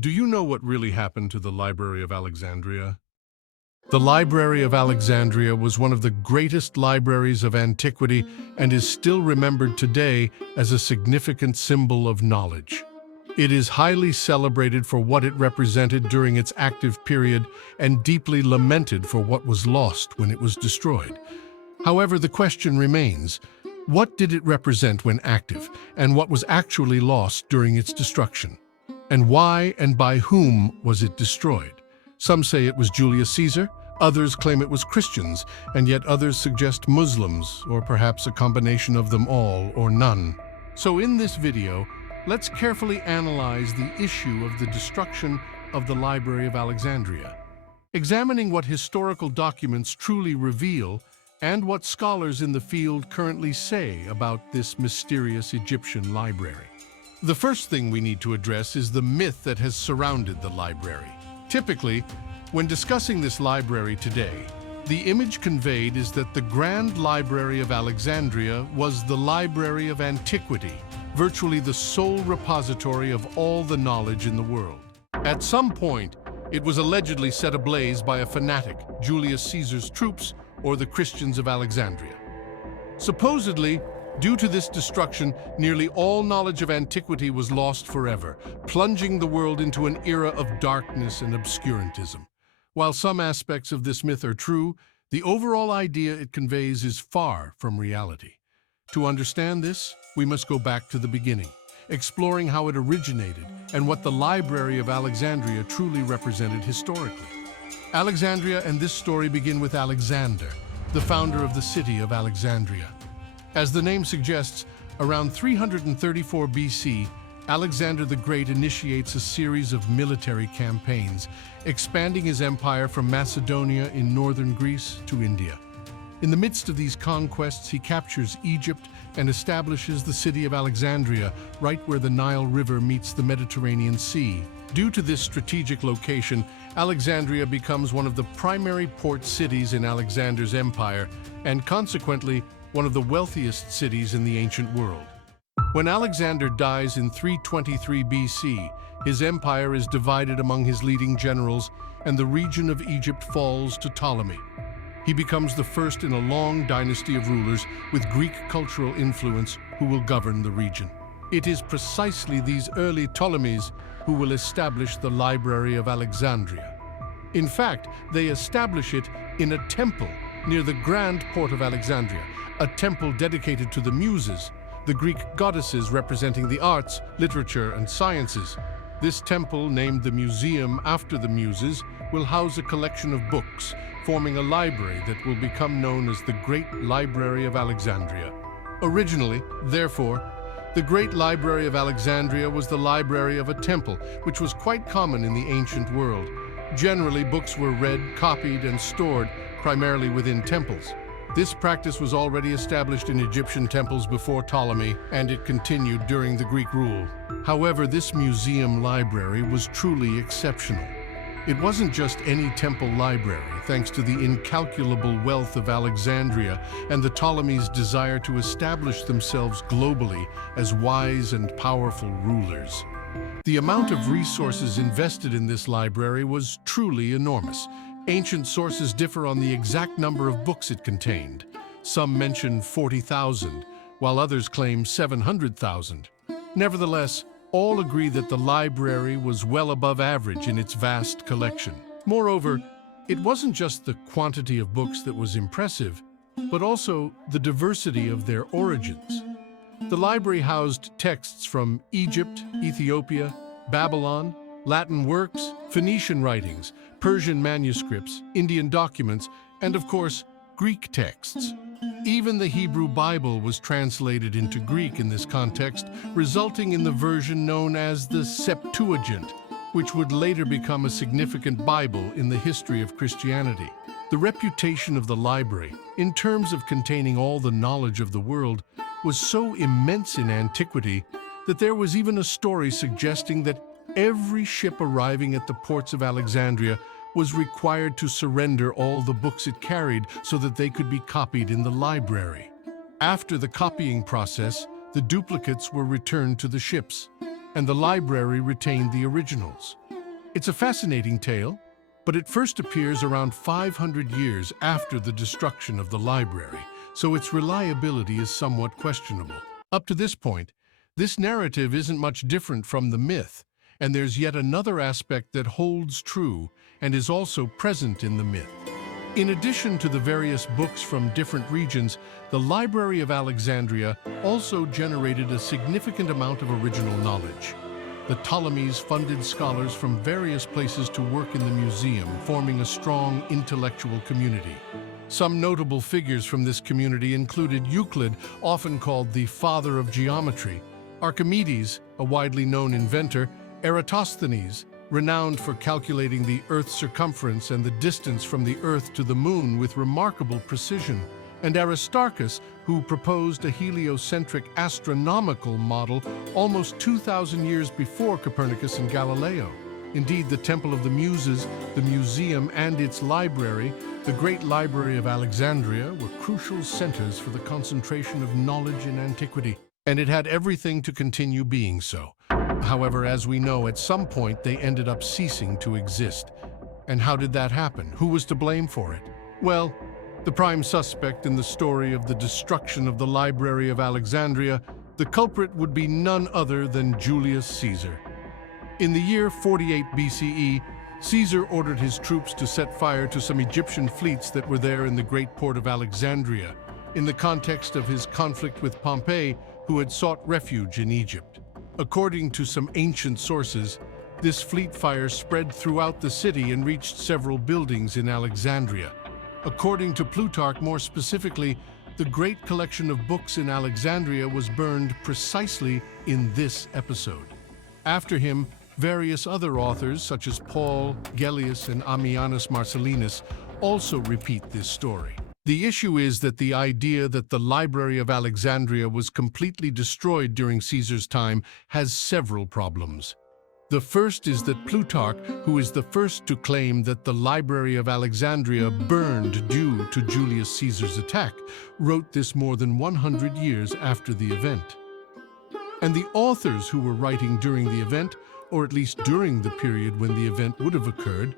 Do you know what really happened to the Library of Alexandria? The Library of Alexandria was one of the greatest libraries of antiquity and is still remembered today as a significant symbol of knowledge. It is highly celebrated for what it represented during its active period and deeply lamented for what was lost when it was destroyed. However, the question remains, what did it represent when active, and what was actually lost during its destruction? And why and by whom was it destroyed? Some say it was Julius Caesar, others claim it was Christians, and yet others suggest Muslims, or perhaps a combination of them all or none. So in this video, let's carefully analyze the issue of the destruction of the Library of Alexandria, examining what historical documents truly reveal and what scholars in the field currently say about this mysterious Egyptian library. The first thing we need to address is the myth that has surrounded the library. Typically, when discussing this library today, the image conveyed is that the Grand Library of Alexandria was the library of antiquity, virtually the sole repository of all the knowledge in the world. At some point, it was allegedly set ablaze by a fanatic, Julius Caesar's troops, or the Christians of Alexandria. Supposedly, due to this destruction, nearly all knowledge of antiquity was lost forever, plunging the world into an era of darkness and obscurantism. While some aspects of this myth are true, the overall idea it conveys is far from reality. To understand this, we must go back to the beginning, exploring how it originated and what the Library of Alexandria truly represented historically. Alexandria and this story begin with Alexander, the founder of the city of Alexandria. As the name suggests, around 334 BC, Alexander the Great initiates a series of military campaigns, expanding his empire from Macedonia in northern Greece to India. In the midst of these conquests, he captures Egypt and establishes the city of Alexandria, right where the Nile River meets the Mediterranean Sea. Due to this strategic location, Alexandria becomes one of the primary port cities in Alexander's empire, and consequently, one of the wealthiest cities in the ancient world. When Alexander dies in 323 BC, his empire is divided among his leading generals, and the region of Egypt falls to Ptolemy. He becomes the first in a long dynasty of rulers with Greek cultural influence who will govern the region. It is precisely these early Ptolemies who will establish the Library of Alexandria. In fact, they establish it in a temple near the Grand Port of Alexandria, a temple dedicated to the Muses, the Greek goddesses representing the arts, literature, and sciences. This temple, named the Museum after the Muses, will house a collection of books, forming a library that will become known as the Great Library of Alexandria. Originally, therefore, the Great Library of Alexandria was the library of a temple, which was quite common in the ancient world. Generally, books were read, copied, and stored primarily within temples. This practice was already established in Egyptian temples before Ptolemy, and it continued during the Greek rule. However, this museum library was truly exceptional. It wasn't just any temple library, thanks to the incalculable wealth of Alexandria and the Ptolemies' desire to establish themselves globally as wise and powerful rulers. The amount of resources invested in this library was truly enormous. Ancient sources differ on the exact number of books it contained. Some mention 40,000, while others claim 700,000. Nevertheless, all agree that the library was well above average in its vast collection. Moreover, it wasn't just the quantity of books that was impressive, but also the diversity of their origins. The library housed texts from Egypt, Ethiopia, Babylon, Latin works, Phoenician writings, Persian manuscripts, Indian documents, and of course, Greek texts. Even the Hebrew Bible was translated into Greek in this context, resulting in the version known as the Septuagint, which would later become a significant Bible in the history of Christianity. The reputation of the library, in terms of containing all the knowledge of the world, was so immense in antiquity that there was even a story suggesting that every ship arriving at the ports of Alexandria was required to surrender all the books it carried so that they could be copied in the library. After the copying process, the duplicates were returned to the ships. and the library retained the originals. It's a fascinating tale, but it first appears around 500 years after the destruction of the library, so its reliability is somewhat questionable. Up to this point, this narrative isn't much different from the myth, and there's yet another aspect that holds true and is also present in the myth. In addition to the various books from different regions, the Library of Alexandria also generated a significant amount of original knowledge. The Ptolemies funded scholars from various places to work in the museum, forming a strong intellectual community. Some notable figures from this community included Euclid, often called the father of geometry, Archimedes, a widely known inventor, Eratosthenes, renowned for calculating the Earth's circumference and the distance from the Earth to the Moon with remarkable precision, and Aristarchus, who proposed a heliocentric astronomical model almost 2,000 years before Copernicus and Galileo. Indeed, the Temple of the Muses, the museum, and its library, the Great Library of Alexandria, were crucial centers for the concentration of knowledge in antiquity, and it had everything to continue being so. However, as we know, at some point they ended up ceasing to exist. And how did that happen? Who was to blame for it? Well, the prime suspect in the story of the destruction of the Library of Alexandria, the culprit would be none other than Julius Caesar. In the year 48 BCE, Caesar ordered his troops to set fire to some Egyptian fleets that were there in the great port of Alexandria, in the context of his conflict with Pompey, who had sought refuge in Egypt. According to some ancient sources, this fleet fire spread throughout the city and reached several buildings in Alexandria. According to Plutarch, more specifically, the great collection of books in Alexandria was burned precisely in this episode. After him, various other authors, such as Paul, Gellius, and Ammianus Marcellinus, also repeat this story. The issue is that the idea that the Library of Alexandria was completely destroyed during Caesar's time has several problems. The first is that Plutarch, who is the first to claim that the Library of Alexandria burned due to Julius Caesar's attack, wrote this more than 100 years after the event. And the authors who were writing during the event, or at least during the period when the event would have occurred,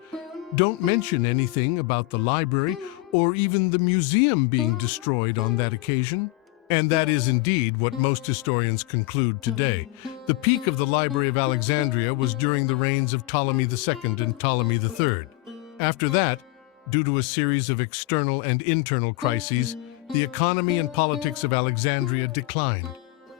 don't mention anything about the library or even the museum being destroyed on that occasion. And that is indeed what most historians conclude today. The peak of the Library of Alexandria was during the reigns of Ptolemy II and Ptolemy III. After that, due to a series of external and internal crises, the economy and politics of Alexandria declined.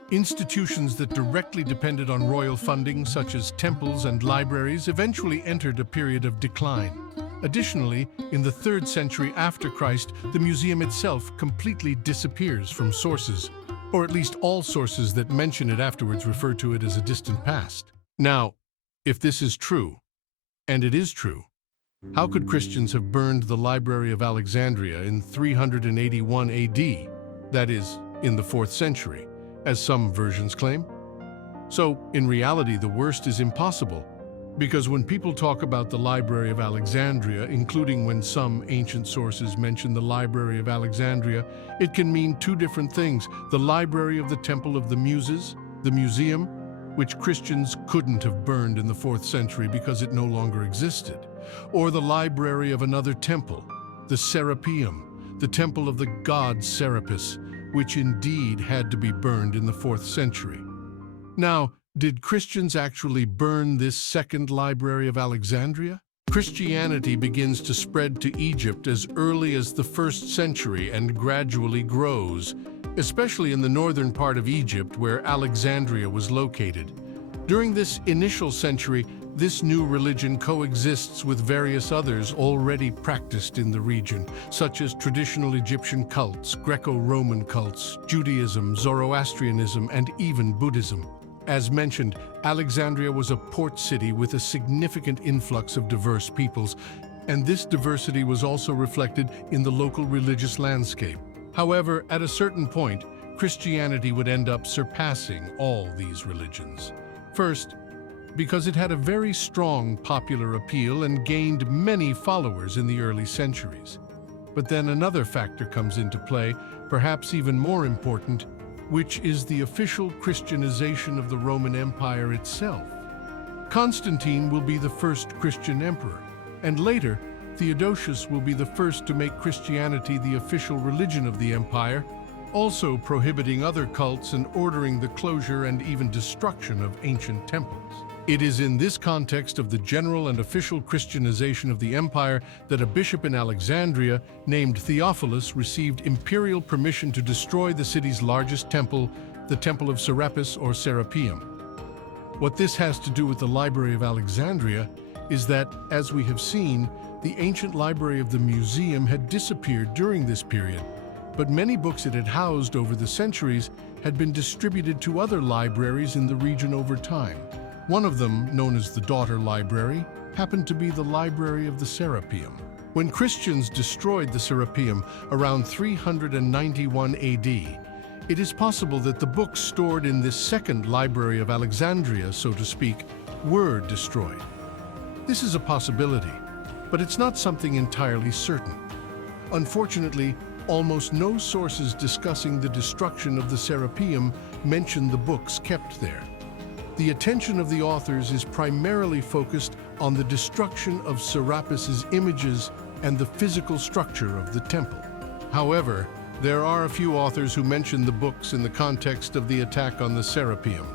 Institutions that directly depended on royal funding, such as temples and libraries, eventually entered a period of decline. Additionally, in the 3rd century after Christ, the museum itself completely disappears from sources, or at least all sources that mention it afterwards refer to it as a distant past. Now, if this is true, and it is true, how could Christians have burned the Library of Alexandria in 381 AD, that is, in the 4th century, as some versions claim? So, in reality, the worst is impossible, because when people talk about the Library of Alexandria, including when some ancient sources mention the Library of Alexandria, it can mean two different things: the Library of the Temple of the Muses, the museum, which Christians couldn't have burned in the 4th century because it no longer existed, or the library of another temple, the Serapeum, the temple of the god Serapis, which indeed had to be burned in the 4th century. Now, did Christians actually burn this second Library of Alexandria? Christianity begins to spread to Egypt as early as the 1st century and gradually grows, especially in the northern part of Egypt where Alexandria was located. During this initial century, this new religion coexists with various others already practiced in the region, such as traditional Egyptian cults, Greco-Roman cults, Judaism, Zoroastrianism, and even Buddhism. As mentioned, Alexandria was a port city with a significant influx of diverse peoples, and this diversity was also reflected in the local religious landscape. However, at a certain point, Christianity would end up surpassing all these religions. First, because it had a very strong popular appeal and gained many followers in the early centuries. But then another factor comes into play, perhaps even more important: which is the official Christianization of the Roman Empire itself. Constantine will be the first Christian emperor, and later, Theodosius will be the first to make Christianity the official religion of the empire, also prohibiting other cults and ordering the closure and even destruction of ancient temples. It is in this context of the general and official Christianization of the empire that a bishop in Alexandria named Theophilus received imperial permission to destroy the city's largest temple, the Temple of Serapis or Serapeum. What this has to do with the Library of Alexandria is that, as we have seen, the ancient library of the museum had disappeared during this period, but many books it had housed over the centuries had been distributed to other libraries in the region over time. One of them, known as the Daughter Library, happened to be the Library of the Serapeum. When Christians destroyed the Serapeum around 391 AD, it is possible that the books stored in this second Library of Alexandria, so to speak, were destroyed. This is a possibility, but it's not something entirely certain. Unfortunately, almost no sources discussing the destruction of the Serapeum mention the books kept there. The attention of the authors is primarily focused on the destruction of Serapis's images and the physical structure of the temple. However, there are a few authors who mention the books in the context of the attack on the Serapeum.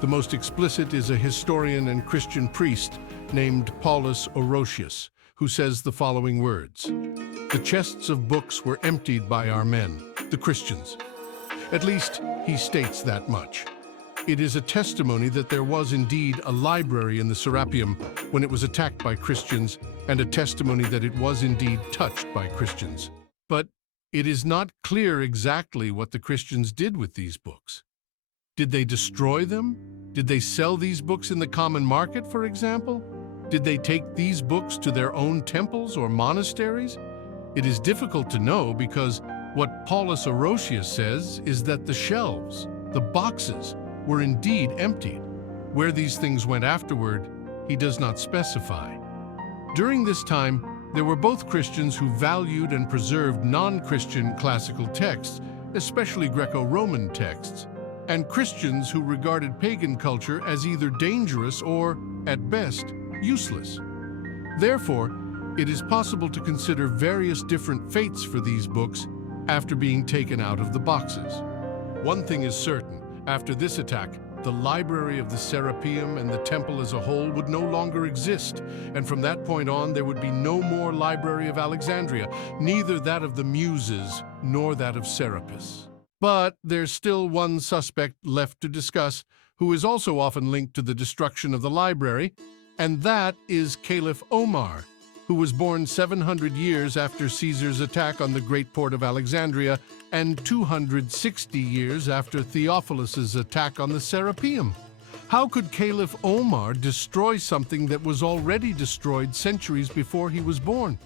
The most explicit is a historian and Christian priest named Paulus Orosius, who says the following words: "The chests of books were emptied by our men, the Christians." At least, he states that much. It is a testimony that there was indeed a library in the Serapeum when it was attacked by Christians, and a testimony that it was indeed touched by Christians. But it is not clear exactly what the Christians did with these books. Did they destroy them? Did they sell these books in the common market, for example? Did they take these books to their own temples or monasteries? It is difficult to know because what Paulus Orosius says is that the shelves, the boxes, were indeed emptied. Where these things went afterward, he does not specify. During this time, there were both Christians who valued and preserved non-Christian classical texts, especially Greco-Roman texts, and Christians who regarded pagan culture as either dangerous or, at best, useless. Therefore, it is possible to consider various different fates for these books after being taken out of the boxes. One thing is certain. After this attack, the Library of the Serapeum and the temple as a whole would no longer exist, and from that point on there would be no more Library of Alexandria, neither that of the Muses nor that of Serapis. But there's still one suspect left to discuss, who is also often linked to the destruction of the library, and that is Caliph Omar, who was born 700 years after Caesar's attack on the great port of Alexandria and 260 years after Theophilus's attack on the Serapeum. How could Caliph Omar destroy something that was already destroyed centuries before he was born?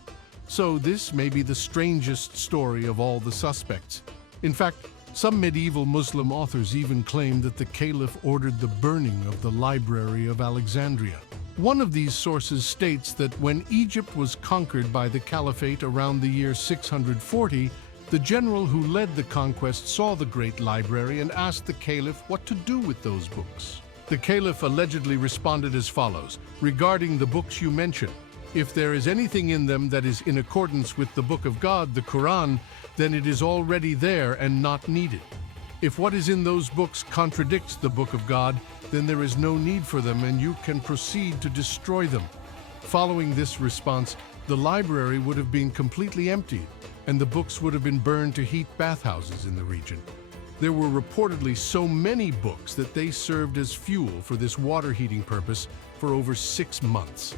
So this may be the strangest story of all the suspects. In fact, some medieval Muslim authors even claim that the Caliph ordered the burning of the Library of Alexandria. One of these sources states that when Egypt was conquered by the Caliphate around the year 640, the general who led the conquest saw the great library and asked the Caliph what to do with those books. The Caliph allegedly responded as follows: "Regarding the books you mention, if there is anything in them that is in accordance with the Book of God, the Quran, then it is already there and not needed. If what is in those books contradicts the Book of God, then there is no need for them and you can proceed to destroy them." Following this response, the library would have been completely emptied, and the books would have been burned to heat bathhouses in the region. There were reportedly so many books that they served as fuel for this water heating purpose for over 6 months.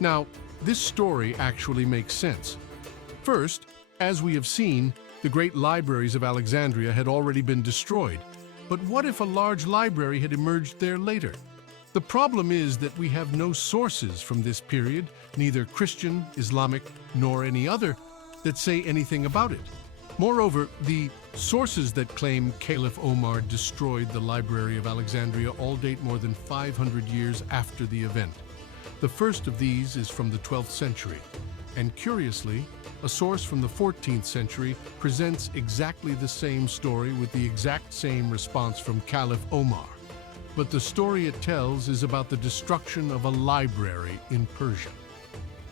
Now, this story actually makes sense. First, as we have seen, the great libraries of Alexandria had already been destroyed. But what if a large library had emerged there later? The problem is that we have no sources from this period, neither Christian, Islamic, nor any other, that say anything about it. Moreover, the sources that claim Caliph Omar destroyed the Library of Alexandria all date more than 500 years after the event. The first of these is from the 12th century, and curiously, a source from the 14th century, presents exactly the same story with the exact same response from Caliph Omar. But the story it tells is about the destruction of a library in Persia.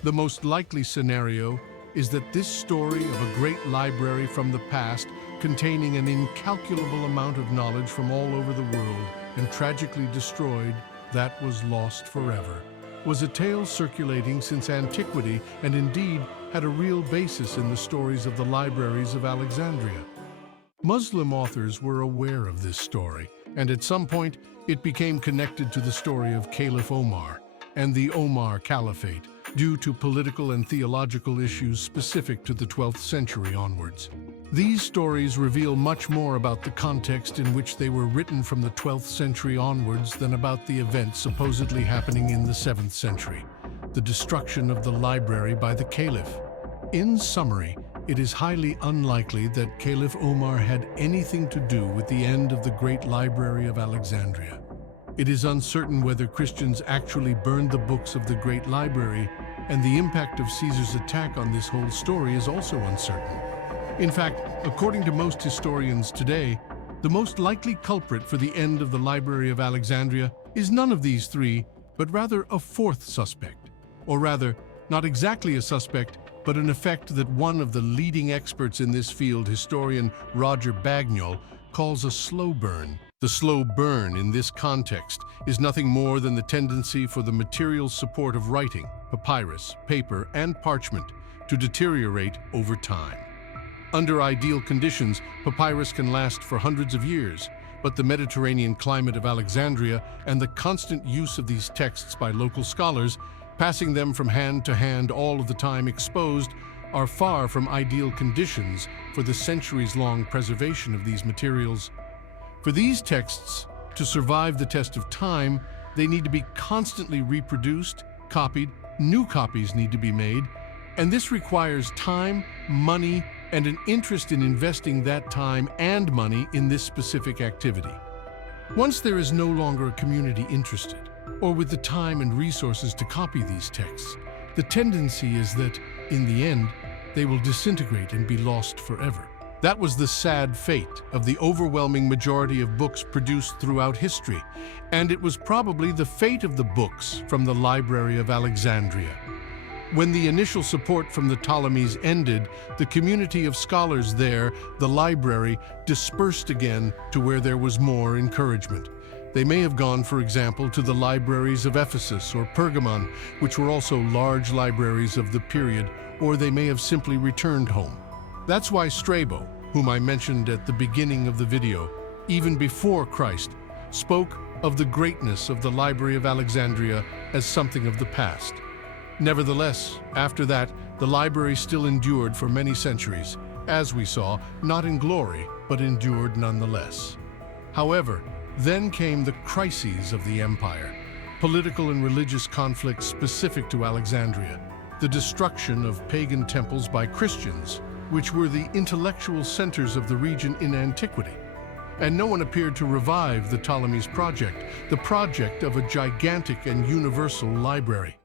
The most likely scenario is that this story of a great library from the past, containing an incalculable amount of knowledge from all over the world and tragically destroyed, that was lost forever, was a tale circulating since antiquity and indeed had a real basis in the stories of the libraries of Alexandria. Muslim authors were aware of this story, and at some point it became connected to the story of Caliph Omar and the Omar Caliphate due to political and theological issues specific to the 12th century onwards. These stories reveal much more about the context in which they were written from the 12th century onwards than about the events supposedly happening in the 7th century, the destruction of the library by the Caliph. In summary, it is highly unlikely that Caliph Omar had anything to do with the end of the Great Library of Alexandria. It is uncertain whether Christians actually burned the books of the Great Library, and the impact of Caesar's attack on this whole story is also uncertain. In fact, according to most historians today, the most likely culprit for the end of the Library of Alexandria is none of these three, but rather a fourth suspect. Or rather, not exactly a suspect, but an effect that one of the leading experts in this field, historian Roger Bagnall, calls a slow burn. The slow burn in this context is nothing more than the tendency for the material support of writing, papyrus, paper, and parchment to deteriorate over time. Under ideal conditions, papyrus can last for hundreds of years, but the Mediterranean climate of Alexandria and the constant use of these texts by local scholars, passing them from hand to hand all of the time exposed, are far from ideal conditions for the centuries-long preservation of these materials. For these texts to survive the test of time, they need to be constantly reproduced, copied, new copies need to be made, and this requires time, money, and an interest in investing that time and money in this specific activity. Once there is no longer a community interested, or with the time and resources to copy these texts, the tendency is that, in the end, they will disintegrate and be lost forever. That was the sad fate of the overwhelming majority of books produced throughout history, and it was probably the fate of the books from the Library of Alexandria. When the initial support from the Ptolemies ended, the community of scholars there, the library, dispersed again to where there was more encouragement. They may have gone, for example, to the libraries of Ephesus or Pergamon, which were also large libraries of the period, or they may have simply returned home. That's why Strabo, whom I mentioned at the beginning of the video, even before Christ, spoke of the greatness of the Library of Alexandria as something of the past. Nevertheless, after that, the library still endured for many centuries, as we saw, not in glory, but endured nonetheless. However, then came the crises of the empire, political and religious conflicts specific to Alexandria, the destruction of pagan temples by Christians, which were the intellectual centers of the region in antiquity. And no one appeared to revive the Ptolemies project, the project of a gigantic and universal library.